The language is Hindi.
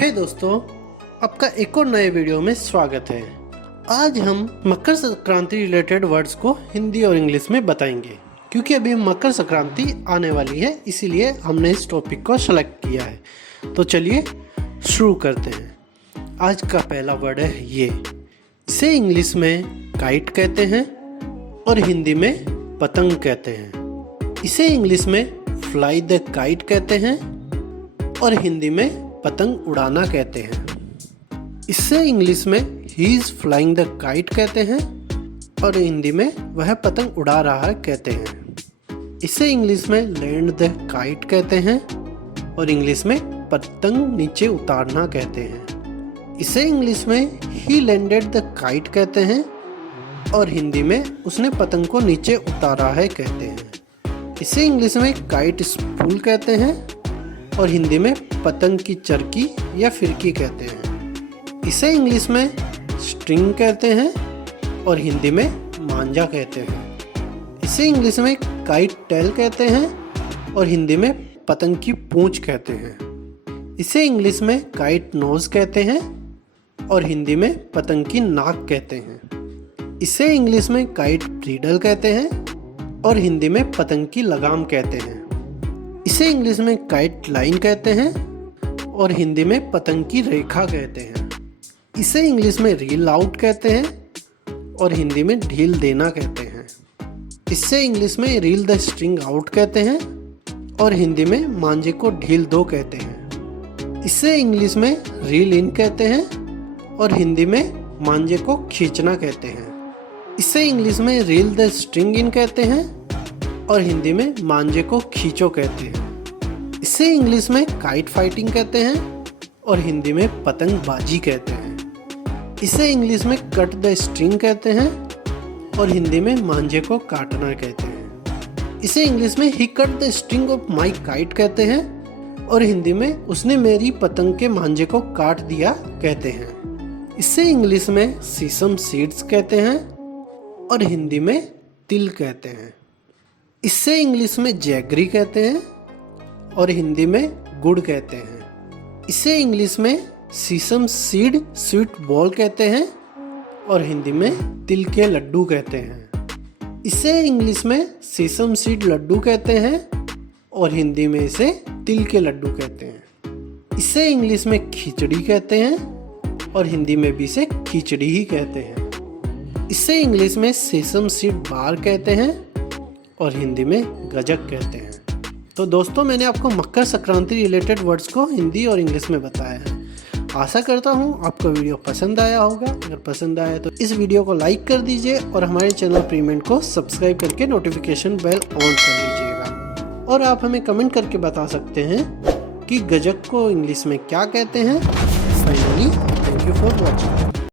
हे दोस्तों, आपका एक और नए वीडियो में स्वागत है। आज हम मकर संक्रांति रिलेटेड वर्ड्स को हिंदी और इंग्लिश में बताएंगे, क्योंकि अभी मकर संक्रांति आने वाली है, इसीलिए हमने इस टॉपिक को सेलेक्ट किया है। तो चलिए शुरू करते हैं। आज का पहला वर्ड है ये। इसे इंग्लिश में काइट कहते हैं और हिंदी में पतंग कहते हैं। इसे इंग्लिश में फ्लाई द काइट कहते हैं और हिंदी में पतंग उड़ाना कहते हैं। इससे इंग्लिश में he is flying the kite कहते हैं और हिंदी में वह पतंग उड़ा रहा है कहते हैं। इसे इंग्लिश में लैंड द काइट कहते हैं और इंग्लिश में पतंग नीचे उतारना कहते हैं। इसे इंग्लिश में ही लैंडेड द काइट कहते हैं और हिंदी में उसने पतंग को नीचे उतारा है कहते हैं। इसे इंग्लिश में काइट स्पूल कहते हैं और हिंदी में पतंग की चरखी या फिरकी कहते हैं। इसे इंग्लिश में स्ट्रिंग कहते हैं और हिंदी में मांझा कहते हैं। इसे इंग्लिश में काइट टेल कहते हैं और हिंदी में पतंग की पूंछ कहते हैं। इसे इंग्लिश में काइट नोज कहते हैं और हिंदी में पतंग की नाक कहते हैं। इसे इंग्लिश में काइट ब्रीडल कहते हैं और हिंदी में पतंग की लगाम कहते हैं। इसे इंग्लिश में काइट लाइन कहते हैं और हिंदी में पतंग की रेखा कहते हैं। इसे इंग्लिश में रील आउट कहते हैं और हिंदी में ढील देना कहते हैं। इससे इंग्लिश में रील द स्ट्रिंग आउट कहते हैं और हिंदी में मांझे को ढील दो कहते हैं। इससे इंग्लिश में रील इन कहते हैं और हिंदी में मांझे को खींचना कहते हैं। इसे इंग्लिश में रील द स्ट्रिंग इन कहते हैं और हिंदी में मांझे को खींचो कहते हैं। इसे इंग्लिश में काइट फाइटिंग कहते हैं और हिंदी में पतंगबाजी कहते हैं। इसे इंग्लिश में कट द स्ट्रिंग कहते हैं और हिंदी में मांझे को काटना कहते हैं। इसे इंग्लिश में ही cut the string of my kite कहते हैं और हिंदी में उसने मेरी पतंग के मांझे को काट दिया कहते हैं। इसे इंग्लिश में सीसम सीड्स कहते हैं और हिंदी में तिल कहते हैं। इससे इंग्लिश में जैगरी कहते हैं और हिंदी में गुड़ कहते हैं। इसे इंग्लिश में सीसम सीड स्वीट बॉल कहते हैं और हिंदी में तिल के लड्डू कहते हैं। इसे इंग्लिश में सीसम सीड लड्डू कहते हैं और हिंदी में इसे तिल के लड्डू कहते हैं। इसे इंग्लिश में खिचड़ी कहते हैं और हिंदी में भी इसे खिचड़ी ही कहते हैं। इसे इंग्लिश में सेसम सीड बार कहते हैं और हिंदी में गजक कहते हैं। तो दोस्तों, मैंने आपको मकर संक्रांति रिलेटेड वर्ड्स को हिंदी और इंग्लिश में बताया है। आशा करता हूँ आपको वीडियो पसंद आया होगा। अगर पसंद आया तो इस वीडियो को लाइक कर दीजिए और हमारे चैनल प्रीमियम को सब्सक्राइब करके नोटिफिकेशन बेल ऑन कर लीजिएगा। और आप हमें कमेंट करके बता सकते हैं कि गजक को इंग्लिश में क्या कहते हैं। Finally, thank you for watching.